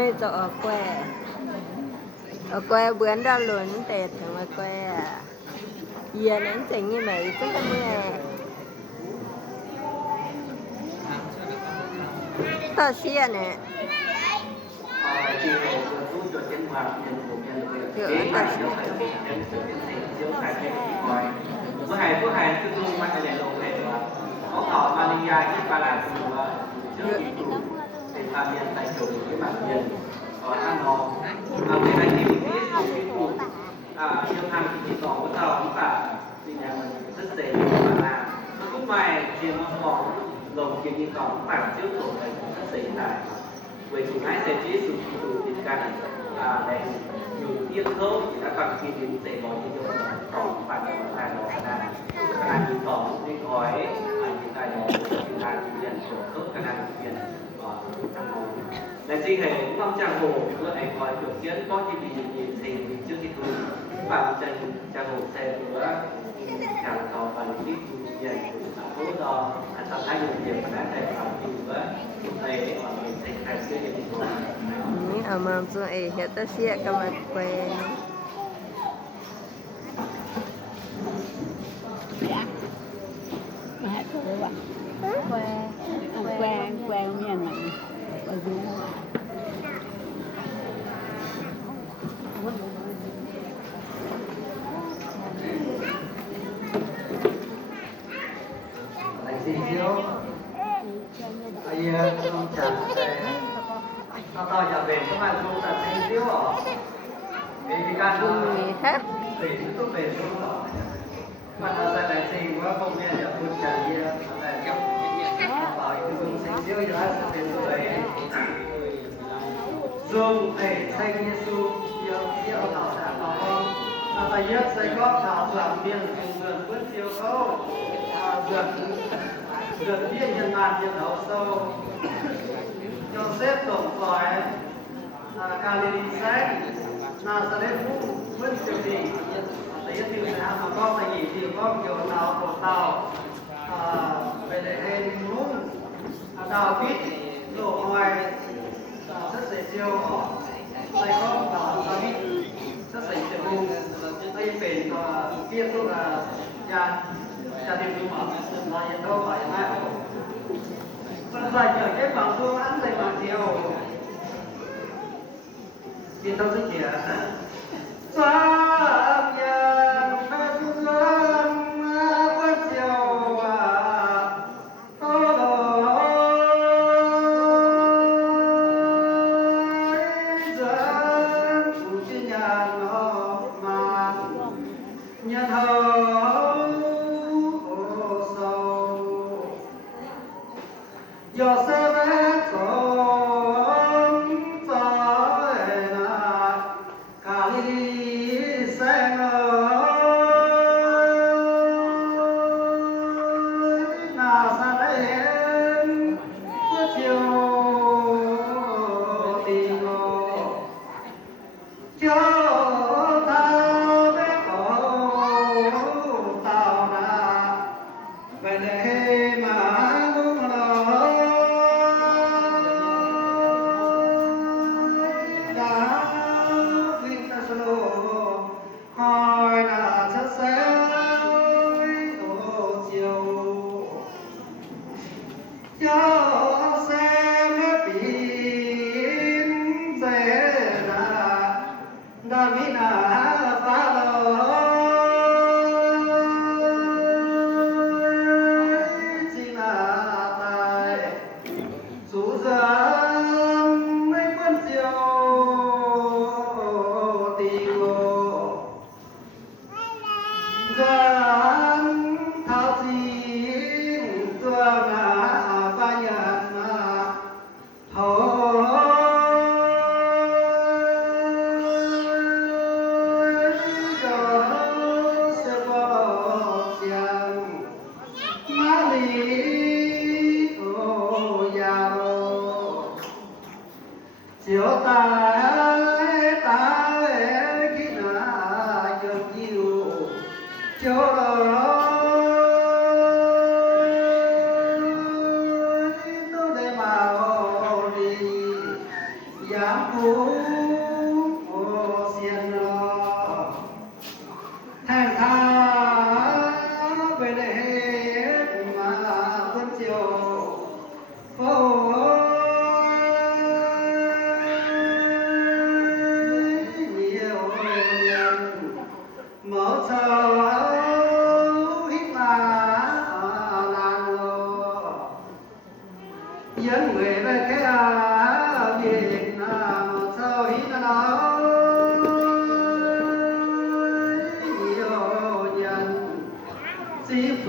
mới cho ở quê bướn ra lớn tết thằng ở quê giờ đến chừng như vậy chắc là mưa tao xia nè bữa hai cứ tu mà để lồng này có tỏ Maria với ba là trước để tham gia tại chỗ với bạn nhân có ăn nó về hành vi tí số cái cụ trong hàng thì có cái tàu cũng cả thì nhà mình rất dễ bạn làm lúc mai tiền có lồng tiền như có khoảng trước tổ này rất dễ tại về chủ hãy sẽ chỉ sử dụng tiềnกันđểอยู่เทียบเท่าที่ถ้าการกินเสร็จแล้วที่จะต้องปั่นทางเราขนาดที่ต่อที่คอยที่ได้เราที่ทางเรียนส่วนเพิ่มขนาดเรียนทั้งหมดและจริงเหรอต้องจ้างโหเพื่อไอ้คอยเกิดเยอะก็ที่ดีสิ่งชื่อที่ถูกปั่นจะโหเสร็จหรือว่าการต่อปั่นที่เรียนผู้ต่ออันตรายอยู่เดียวกันแต่ปั่นที่ว่าในสิ่งใครเชื่ออย่างที่ถูกAmam so heta sia kama kwen mà hết rồi bạn quen nha mình ở dưới không chẳng tao giờ về các bạn không cần thấy thiếu hả? Vì cái hết về tốt về xuống rồi. Mà nó sẽ lại gì quá không nghe được buồn chả gì là bảo cái dùng sinh thiếu cho nó sẽ đến rồi. Dùng để xây Giêsu yêu thảo sản nó không? Nó ta nhất xây góp thảo làm điên dùng vườn vứt tiêu khâu vườn viên nhân màn nhân hậu sâu Joseph tổng giỏi Galilee sách Nazareth vẫn điều gì để yêu thương là mà con là gì thì con kiểu nào của tàu về để hình muốn David đổ ngoài rất dễ chiêu tay con và David rất dễ chiêu vùng tay bền kia tôi là gia đình tôi mà là hiện đâu phải là phần dài trở cái bằng phương án này bằng chiều thì tôi sẽ chỉ xóa nhàng phép xuân bất chiều tô đôi dẫn phụ chi nhà nó mà nhân hậu sâu do sẽ vẽ con phải là cả ly sẽ là xa em có chiều tình cho ta bé cổ tao đã về đây mà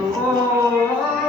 โอ้